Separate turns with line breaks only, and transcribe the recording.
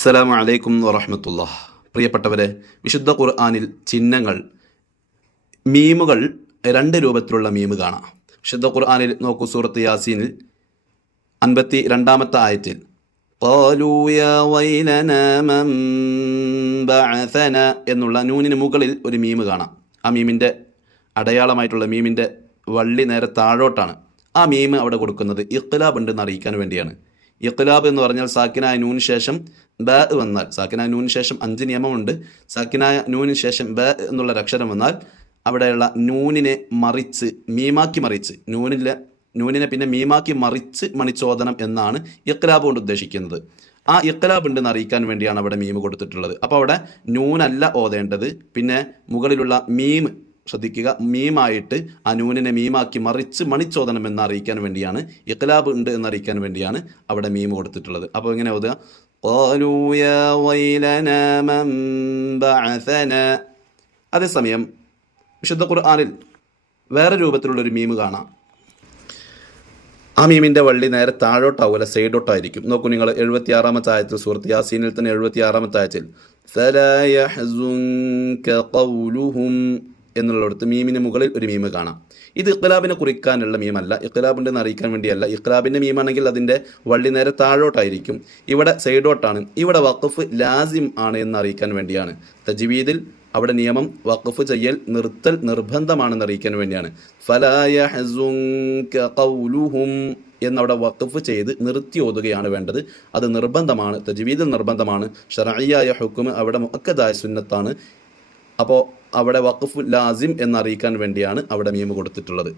അസ്സലാമു അലൈക്കും വറഹമത്തുള്ള പ്രിയപ്പെട്ടവരെ വിശുദ്ധ ഖുർആാനിൽ ചിഹ്നങ്ങൾ മീമുകൾ രണ്ട് രൂപത്തിലുള്ള മീമ് കാണാം. വിശുദ്ധ ഖുർആാനിൽ നോക്കൂ സൂറത്ത് യാസീനിൽ അൻപത്തി രണ്ടാമത്തെ ആയത്തിൽ എന്നുള്ള നൂനിന് മുകളിൽ ഒരു മീമ് കാണാം. ആ മീമിന്റെ അടയാളമായിട്ടുള്ള മീമിന്റെ വള്ളി നേരെ താഴോട്ടാണ്. ആ മീമ് അവിടെ കൊടുക്കുന്നത് ഇഖ്ലാബ് ഉണ്ടെന്ന് അറിയിക്കാൻ വേണ്ടിയാണ്. ഇഖ്ലാബ് എന്ന് പറഞ്ഞാൽ സാക്കിനായ നൂന് ശേഷം ബ വന്നാൽ സാക്കിനായ നൂന് ശേഷം അഞ്ച് നിയമമുണ്ട്. സാക്കിനായ നൂന് ശേഷം ബ എന്നുള്ള അക്ഷരം വന്നാൽ അവിടെയുള്ള നൂനിനെ മറിച്ച് മീമാക്കി മറിച്ച് നൂനിലെ നൂനിനെ പിന്നെ മീമാക്കി മറിച്ച് മണിച്ചോദനം എന്നാണ് ഇഖ്ലാബ് കൊണ്ട് ഉദ്ദേശിക്കുന്നത്. ആ ഇഖ്ലാബ് ഉണ്ടെന്ന് അറിയിക്കാൻ വേണ്ടിയാണ് അവിടെ മീമ് കൊടുത്തിട്ടുള്ളത്. അപ്പോൾ അവിടെ നൂനല്ല ഓതേണ്ടത്. പിന്നെ മുകളിലുള്ള മീം ശ്രദ്ധിക്കുക മീമായിട്ട് ആ നൂനിനെ മീമാക്കി മറിച്ച് മണിച്ചോദനം എന്ന് അറിയിക്കാൻ വേണ്ടിയാണ് ഇഖ്ലാബ് ഉണ്ട് എന്ന് അറിയിക്കാൻ വേണ്ടിയാണ് അവിടെ മീം കൊടുത്തിട്ടുള്ളത് അപ്പോൾ ഇങ്ങനെ ഓതുക قالوا يا ويلنا من بعثنا അതേസമയം വിശുദ്ധ ഖുർആാനിൽ വേറെ രൂപത്തിലുള്ളൊരു മീം കാണാം ആ മീമിൻ്റെ വള്ളി നേരെ താഴോട്ടാവില്ല സൈഡോട്ടായിരിക്കും നോക്കൂ നിങ്ങൾ എഴുപത്തി ആറാമത്തെ ആയത്തിൽ സുഹൃത്ത് യാസീനിൽ തന്നെ എഴുപത്തി ആറാമത്തെ ആയത്തിൽ "ഫലാ യഹ്സുൻക ഖൗലുഹും" എന്നുള്ളിടത്ത് മീമിന് മുകളിൽ ഒരു മീമ് കാണാം. ഇത് ഇഖ്ലാബിനെ കുറിക്കാനുള്ള മീമല്ല. ഇഖ്ലാബുണ്ടെന്ന് അറിയിക്കാൻ വേണ്ടിയല്ല. ഇഖ്ലാബിന്റെ മീമാണെങ്കിൽ അതിന്റെ വള്ളി നേരെ താഴോട്ടായിരിക്കും. ഇവിടെ സൈഡോട്ടാണ്. ഇവിടെ വഖഫ് ലാസിം ആണ് എന്ന് അറിയിക്കാൻ വേണ്ടിയാണ്. തജ്വീദിൽ അവിടെ നിയമം വഖഫ് ചെയ്യൽ നിർത്തൽ നിർബന്ധമാണെന്ന് അറിയിക്കാൻ വേണ്ടിയാണ്. ഫലായ ഖൗലുഹും എന്നവിടെ വഖഫ് ചെയ്ത് നിർത്തി ഓതുകയാണ് വേണ്ടത്. അത് നിർബന്ധമാണ്. തജ്വീദിൽ നിർബന്ധമാണ്. ഷറയ്യായ ഹുക്കുമ് അവിടെ മുക്കതായ സുന്നത്താണ്. അപ്പോൾ അവിടെ വഖഫ് ലാസിം എന്നറിയിക്കാൻ വേണ്ടിയാണ് അവിടെ മീമ് കൊടുത്തിട്ടുള്ളത്.